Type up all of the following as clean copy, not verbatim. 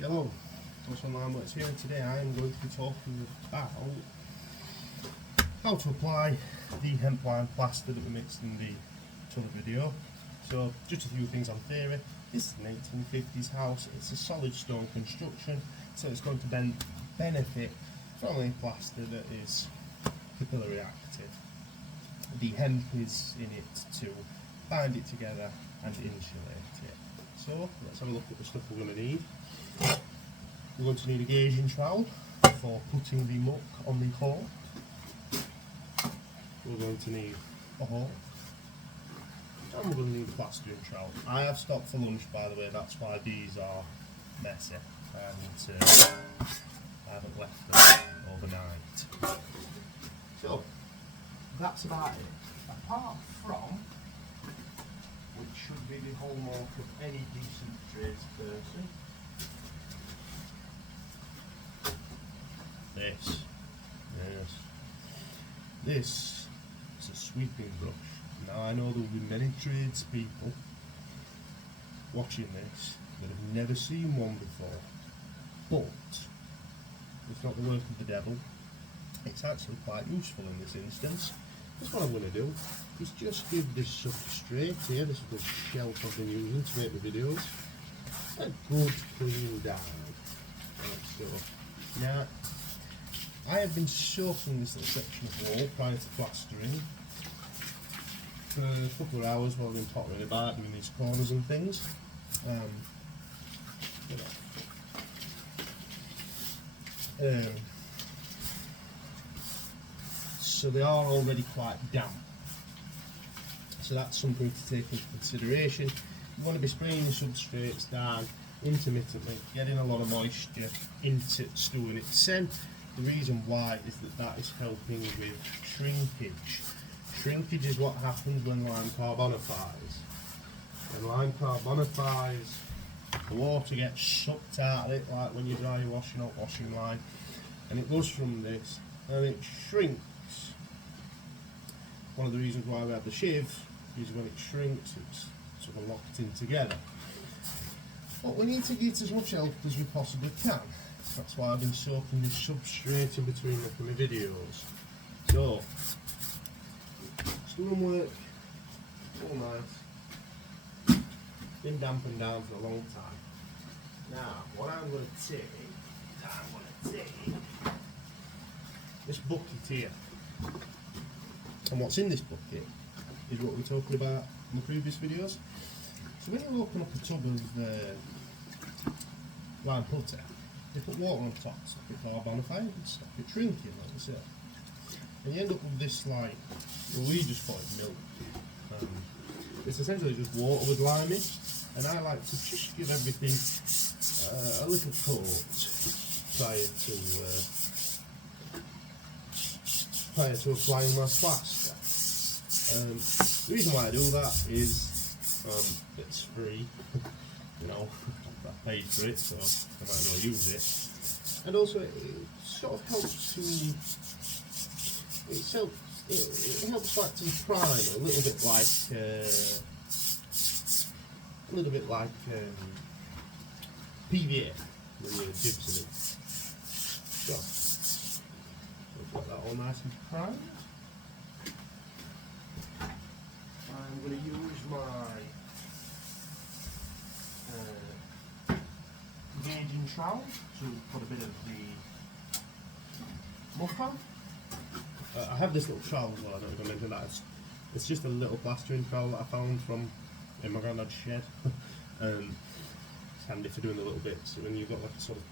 Hello, Thomas Online Works here, and today I am going to be talking about how to apply the hemp lime plaster that we mixed in the other video. So just a few things on theory. This is an 1850s house, it's a solid stone construction, so it's going to benefit from a plaster that is capillary active. The hemp is in it to bind it together and insulate it. So let's have a look at the stuff we're going to need. We're going to need a gauging trowel for putting the muck on the hole. We're going to need a hole. And we're going to need a plastering trowel. I have stopped for lunch, by the way, that's why these are messy. I haven't left them overnight. So, that's about it. Apart from, which should be the hallmark of any decent tradesperson, this is a sweeping brush. Now I know there will be many tradespeople watching this that have never seen one before, but it's not the work of the devil. It's actually quite useful in this instance. That's what I'm going to do, is just give this substrate here, this little shelf I've been using to make the videos, a good clean down. Right, so now I have been soaking this little section of wall prior to plastering for a couple of hours while I've been pottering about doing these corners and things. So they are already quite damp. So that's something to take into consideration. You want to be spraying the substrates down intermittently, getting a lot of moisture into stewing it. The reason why is that is helping with shrinkage. Shrinkage is what happens when lime carbonifies. When lime carbonifies, the water gets sucked out of it, like when you dry your washing line, and it goes from this and it shrinks. One of the reasons why we have the shiv is when it shrinks, it's sort of locked in together. But we need to get as much help as we possibly can. That's why I've been soaking this substrate in between my videos. So, it's doing work, all nice, been dampened down for a long time. Now, what I'm going to take, this bucket here. And what's in this bucket is what we were talking about in the previous videos. So when you open up a tub of lime putter, you put water on top to stop it carbonifying, stop it shrinking, like I said. And you end up with this, like, well, we just call it milk. It's essentially just water with lime in, and I like to just give everything a little coat prior to applying my plaster. The reason why I do that is it's free. You know, I paid for it, so I might as well use it. And also, it sort of helps to, it helps like to prime a little bit like PVA when you're gypsum it. So, we've got that all nice and primed. I'm going to use my gauging trowel to put a bit of the muck on. I have this little trowel as well, I don't know if I mentioned that. It's just a little plastering trowel that I found in my granddad's shed. It's handy for doing the little bits. So when you've got like a sort of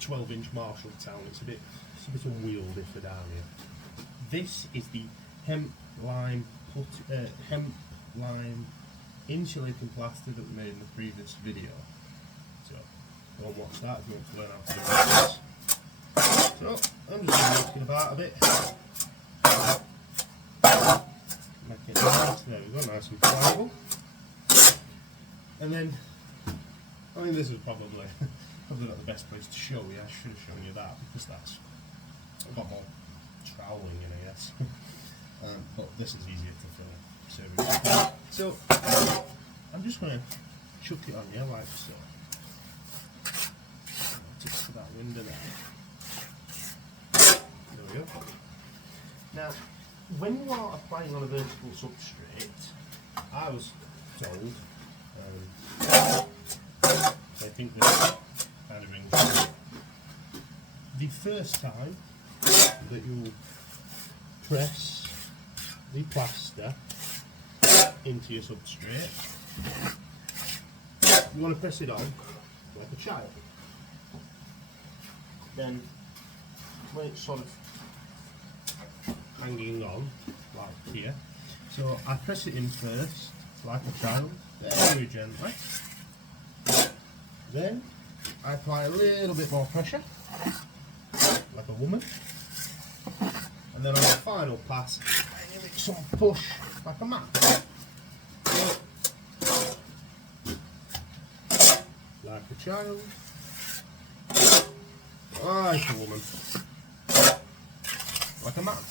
12-inch Marshall towel, it's a bit unwieldy for down here. This is the hemp lime insulating plaster that we made in the previous video. So go and watch that if you want to learn how to do this. So I'm just going to work it about a bit. Make it nice. There we go, nice and pliable. And then, I mean, this is probably not the best place to show you. I should have shown you that because I've got more troweling in, I guess. But this is easier to film. So I'm just going to chuck it on here like so. window there. There we go. Now, when you are applying on a vertical substrate, I was told, I think this kind of rings true, the first time that you press the plaster into your substrate, you want to press it on like a child. Then when it's sort of hanging on, like here, so I press it in first, like a child, very gently. Then I apply a little bit more pressure, like a woman. And then on the final pass, I give it some push, like a man. Like a child. Like a woman. Like a man.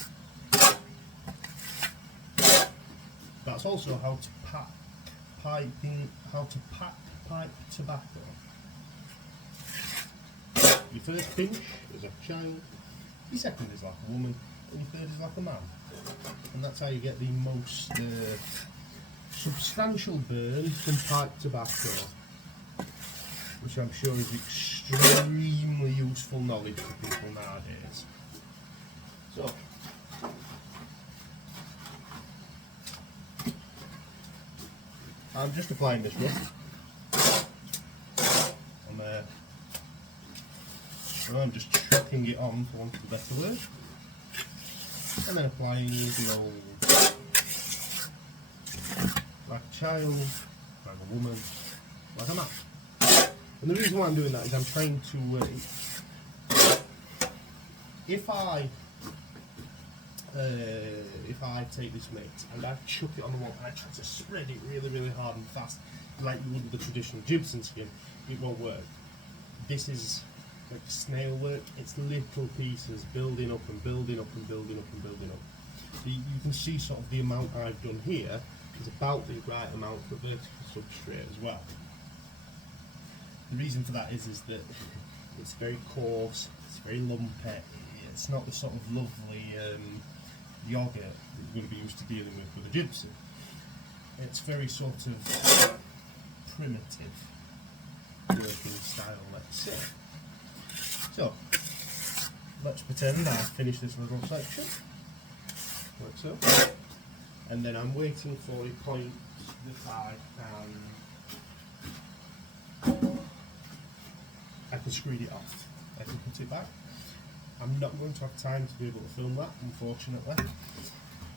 That's also how to pack pipe tobacco. Your first pinch is a child, your second is like a woman, and your third is like a man. And that's how you get the most substantial burn from pipe tobacco, which I'm sure is extremely useful knowledge for people nowadays. So, I'm just applying this rough. I'm just chucking it on, for want of a better word, and then applying the old, like a child, like a woman, like a man. And the reason why I'm doing that is I'm trying to, if I take this mate and I chuck it on the wall and I try to spread it really, really hard and fast, like you would with the traditional gypsum skin, it won't work. This is like snail work. It's little pieces building up and building up and building up and building up. So you can see sort of the amount I've done here is about the right amount for vertical substrate as well. The reason for that is that it's very coarse, it's very lumpy, it's not the sort of lovely yogurt that you're going to be used to dealing with a gypsum. It's very sort of primitive working style, let's say. So, let's pretend I've finished this little section, like so, and then I'm waiting for a point that I can screed it off. I can put it back. I'm not going to have time to be able to film that, unfortunately.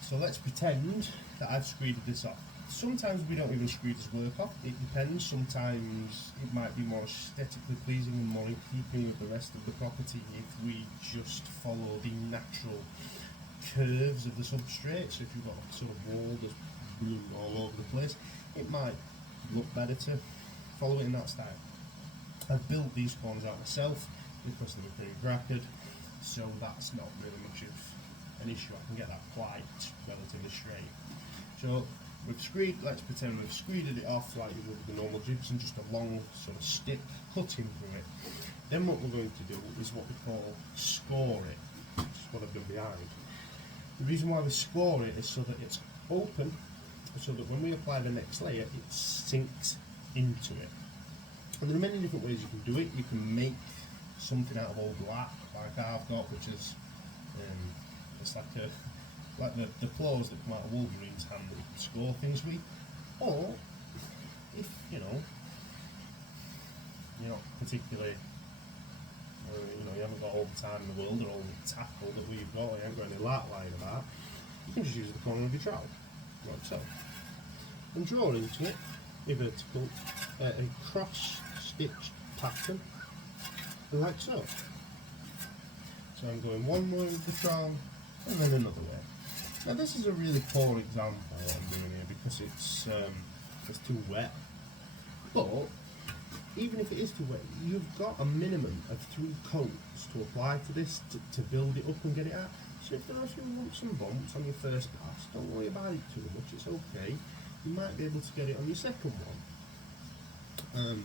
So let's pretend that I've screeded this off. Sometimes we don't even screed this work off, it depends. Sometimes it might be more aesthetically pleasing and more in keeping with the rest of the property if we just follow the natural curves of the substrate. So if you've got a sort of wall that's blue all over the place, it might look better to follow it in that style. I've built these corners out myself because they were pretty rapid, so that's not really much of an issue. I can get that quite relatively straight. So let's pretend we've screeded it off like you would with the normal gypsum, just a long sort of stick cutting through it. Then what we're going to do is what we call score it, which is what I've done behind. The reason why we score it is so that it's open, so that when we apply the next layer, it sinks into it. And there are many different ways you can do it. You can make something out of old black, like I've got, which is it's like the claws that come out of Wolverine's hand that you can score things with. Or if you're not particularly, you haven't got all the time in the world or all the tackle that we've got, you haven't got any light lying about, you can just use the corner of your trowel, like so, and draw into it a vertical, a cross-stitched pattern, like so. So I'm going one way with the trowel and then another way. Now this is a really poor example of what I'm doing here because it's too wet. But even if it is too wet, you've got a minimum of 3 coats to apply to this to build it up and get it out. So if there are a few lumps and bumps on your first pass, don't worry about it too much, it's okay. You might be able to get it on your second one.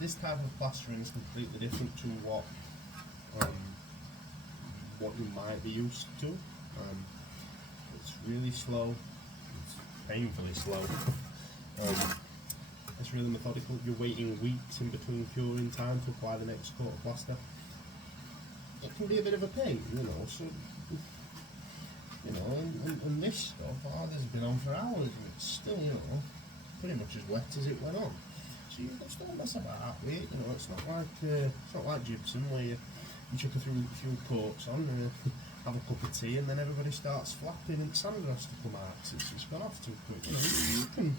this type of plastering is completely different to what you might be used to. It's really slow, it's painfully slow. It's really methodical. You're waiting weeks in between curing time to apply the next coat of plaster. It can be a bit of a pain, you know, so, you know, and this stuff, oh, this has been on for hours and it's still, you know, pretty much as wet as it went on. So you just don't mess about with it, you know, it's not like gypsum where you chuck a few coats on, have a cup of tea and then everybody starts flapping and sand has to come out because it's gone off too quick. You know,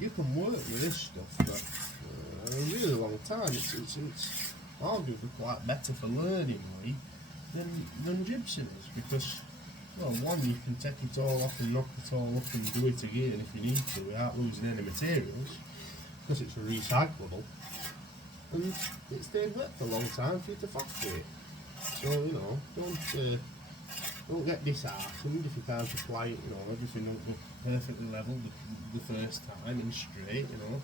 you can work with this stuff for a really long time. It's arguably quite better for learning than gypsum is, because, well, one, you can take it all off and knock it all up and do it again if you need to without losing any materials, because it's recyclable, and it stays wet for a long time for you to factory it. So, you know, don't get disheartened if you can't apply it, you know, everything won't look perfectly level the first time and straight, you know.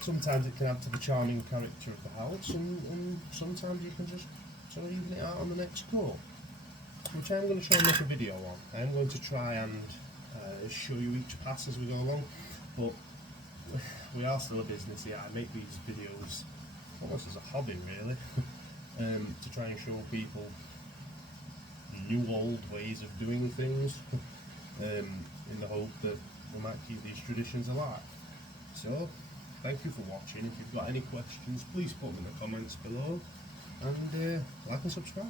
Sometimes it can add to the charming character of the house, and sometimes you can just sort of even it out on the next coat, which I'm going to try and make a video on. I'm going to try and show you each pass as we go along, but we are still a business here. I make these videos almost as a hobby, really, to try and show people new old ways of doing things, in the hope that we might keep these traditions alive. So, thank you for watching. If you've got any questions, please put them in the comments below, and like and subscribe.